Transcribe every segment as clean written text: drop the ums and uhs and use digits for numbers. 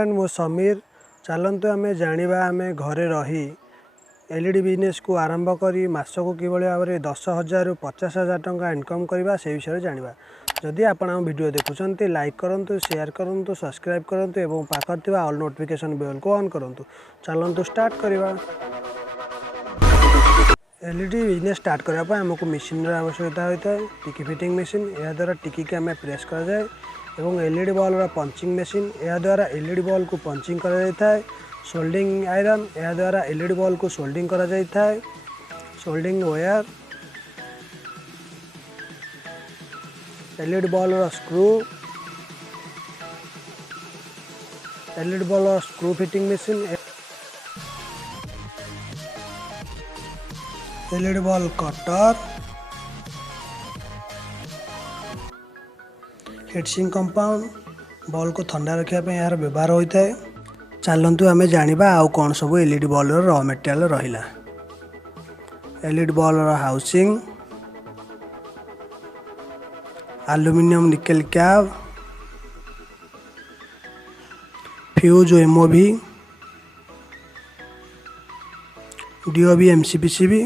Friend मो समीर चलतु आम जाना आम घरे रही एलईडी बिजनेस को आरंभ करी मासक कि भाव में 10,000 ରୁ 50,000 टंका इनकम करवा से विषय जाना। जदि आपण वीडियो देखुंत लाइक करूँ शेयर करूँ सब्सक्राइब करूँ और पाखर ऑल नोटिफिकेशन बेल को ऑन करूँ। चलतु स्टार्ट करवा। एलईडी बिजनेस स्टार्ट करने आमको मशीन आवश्यकता होता है। टिकी फिटिंग मशीन या द्वारा टिकी के आम प्रेस कर जाए और एलईडी बल्ब पंचिंग मशीन या द्वारा एलईडी बल्ब को पंचिंग कर जाता है। सोल्डिंग आयरन या द्वारा एलईडी बल्ब को सोल्डिंग करा जाता है। Soldering wire LED bulb screw LED bulb screw fitting machine LED bulb cutter heat sink compound bulb को ठंडा रखापी यार व्यवहार होता है। चलतु आम जाना आउ कौन सब एलईडी बल्ब रॉ मटेरियल रहा। LED bulb housing aluminium nickel cap fuse MOV DOB MCPCB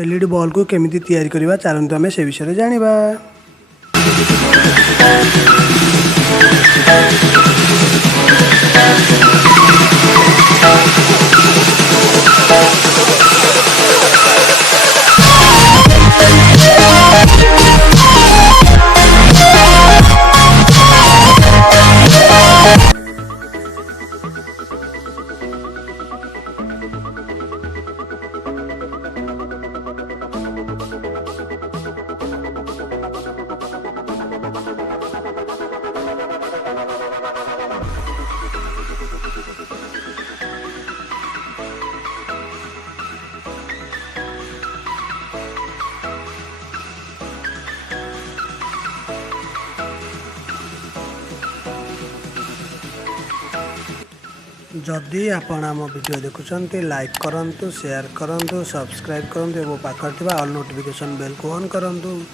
LED bulb को केमिति तैयारी करवा चलतु आम से विषय जाना। जदि आपण आम वीडियो देखुंत लाइक करूँ शेयर करूँ सब्सक्राइब करूँ और पाखर ऑल नोटिफिकेशन बेल को ऑन करूँ।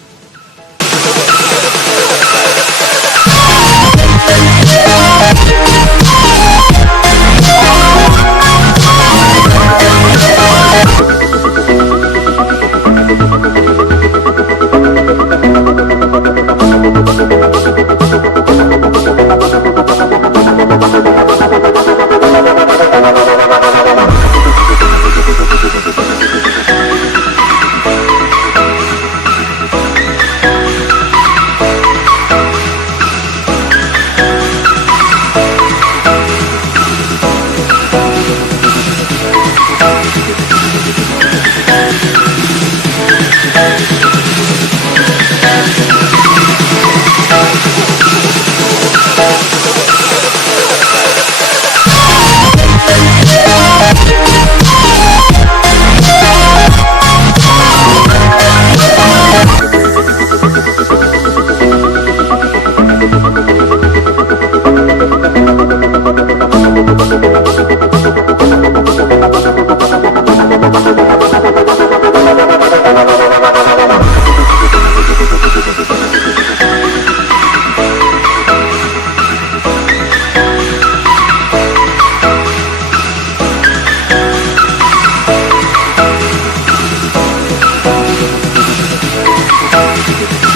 You